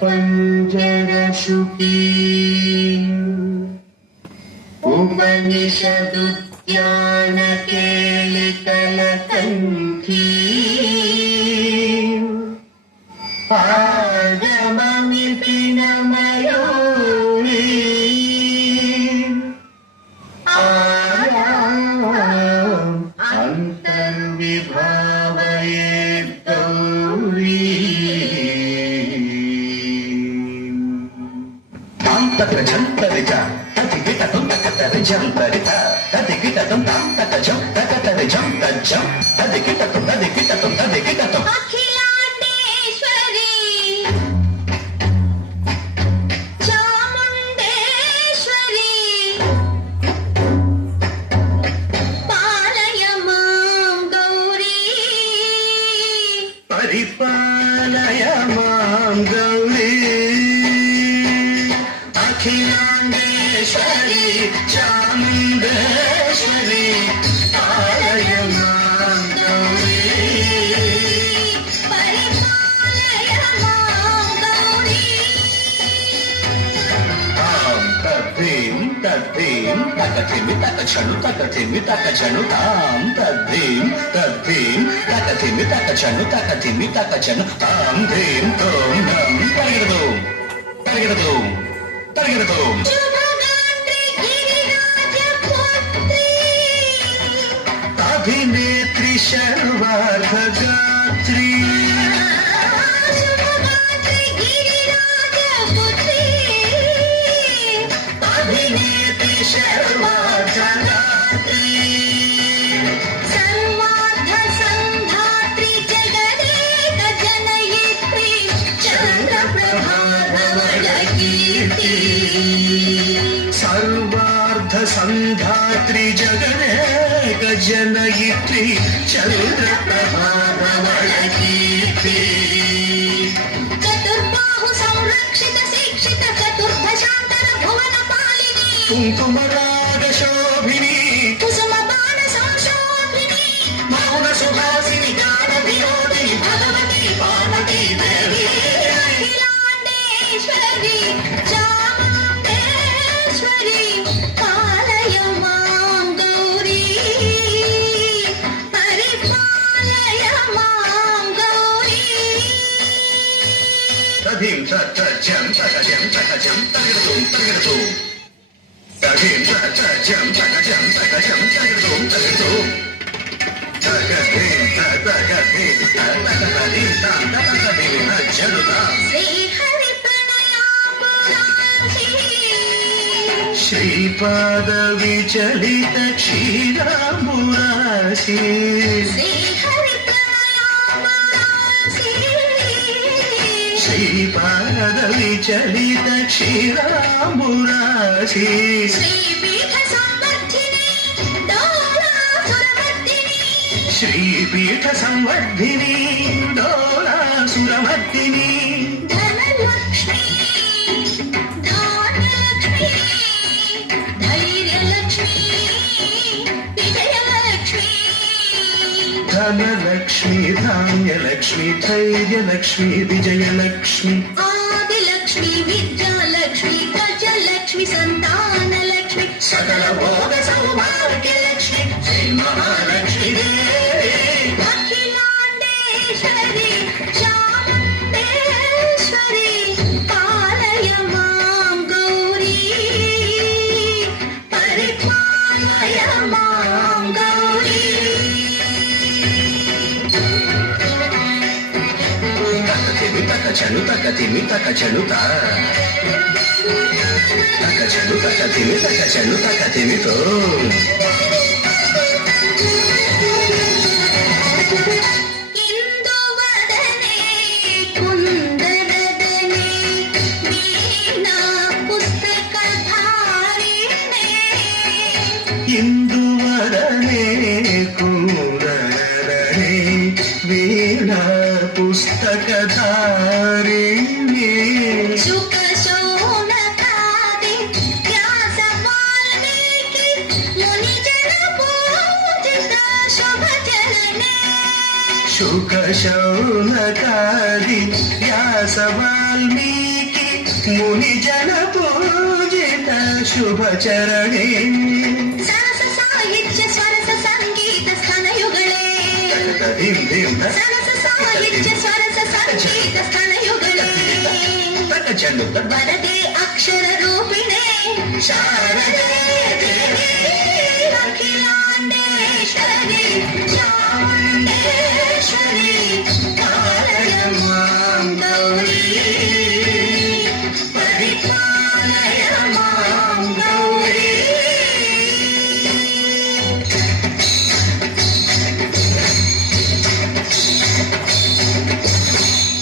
पञ्जरशुकी उपनिषदुद्यानकेलिकलकण्ठी आगममिपिनमयूरी तत्र झन्तरिच ततिगिटतं तकतरि झन्तरिच ततिगिटतं तकतजं तकतरि झन्तजं ततिगिटतं ततिगिटतं ततिगिटतं अखिलाण्डेश्वरी चामुण्डेश्वरी पालय मां गौरी परिपालय मां गौरी अखिलाण्डेश्वरी चामुण्डेश्वरी पालय मां गौरी परिपालय मां गौरी तां तद्धिं तद्धिं तकथिमि तकचनु तकथिमि तकचनु तां तद्धिं तद्धिं तकथिमि तकचनु तकथिमि तकचनु तां धीं तों नं तगिरदों तगिरदों तगिरदों शुभगात्री गिरिराजपुत्री अभिनेत्री सर्वार्थगात्री शुभगात्री गिरिराजपुत्री अभिनेत्री सर्वार्थगात्री सर्वार्थ संधात्री जगदेक जनयित्री चन्द्रप्रभाधवलकीर्ति सर्वार्थ संधात्री जगदेक जनयित्री चन्द्रप्रभाधवलकीर्ति चतुर्बाहु संरक्षित शिक्षित चतुर्दशान्तन भुवन पालिनी कुङ्कुमराग शोभिनी कुसुम बाण संशोभिनी मौन सुहासिनी ज्ञान विनोदिनी भगवती पार्वती देवी अखिलाण्डेश्वरी चामुण्डेश्वरी पालय मां गौरी परिपालय मां गौरी तधिं तजं तकजं तकजं तगिरदुं तगिरदुं तधिं तजं तकजं तकजं तगिरदुं तगिरदुं तगधिं तगधिं तगधिं तगधिं नज्जनुतां श्रीहरि प्रणयाम्बुराशी श्रीपाद विचलित क्षीराम्बुराशि श्रीहरि प्रणयाम्बुराशी श्रीपाद विचलित क्षीराम्बुराशि श्रीपीठ संवर्धिनी डोलासुरमर्दिनी श्रीपीठ संवर्धिनी डोलासुरमर्दिनी धनलक्ष्मी धान्यलक्ष्मी धैर्यलक्ष्मी विजयलक्ष्मी धनलक्ष्मी धान्यलक्ष्मी धैर्यलक्ष्मी विजयलक्ष्मी आदिलक्ष्मी विद्यालक्ष्मी गजलक्ष्मी संतानलक्ष्मी सकल भोग सौभाग्यलक्ष्मी श्री महालक्ष्मी देवी अखिलाण्डेश्वरी चामुण्डेश्वरी पालय मां गौरी परिपालय मां गौरी तकथिमि तकचनु तकथिमि तकचनु ता तकचनु तकथिमि तकचनु तकथिमि तो इंदुवदने कुंदनदने वीणा पुस्तकधारिणे इंदुवदने कुंदनदने वीणा पुस्तकधारिणी शुक शौनकादि व्यास वाल्मीकि मुनिजन पूजित शुभ जनने शुक शौनकादि వ్యాస వాల్మీకి ముని జన పూజిత శుభచరణే సరస సాహిత్య స్వరస సంగీత స్తనయుಗಳೇ ధిం ధిం సరస సాహిత్య స్వరస సంగీత స్తనయుಗಳೇ చెల్లు వరదే అక్షర రూపిణే శారదే దేవి అఖిలాండేశ్వరి చాముండేశ్వరి కాళయమాం గౌరీ పరిపాలయ మాం గౌరీ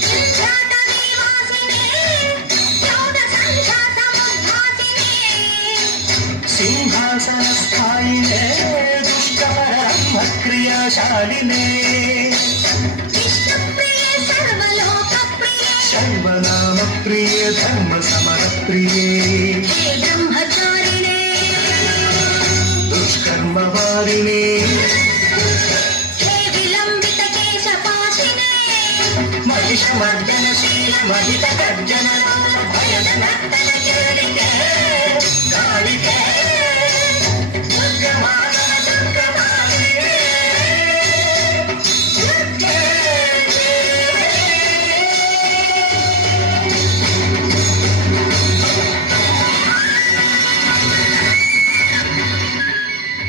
సంజాత నివాసినే యోగ సంజాతముద్భాసినే సింహాసన స్థాయినే దుష్టపరమ క్రియాశాలినే విష్ణుప్రియే సర్వలోకప్రియే సర్వనామ ప్రియ ధర్మ సమర ప్రియే హే బ్రహ్మచారిణే దుష్కర్మ వారినే హే విలంబిత కేశపాశినే మహిషమర్దనశీల మహిత గర్జన భయద నర్త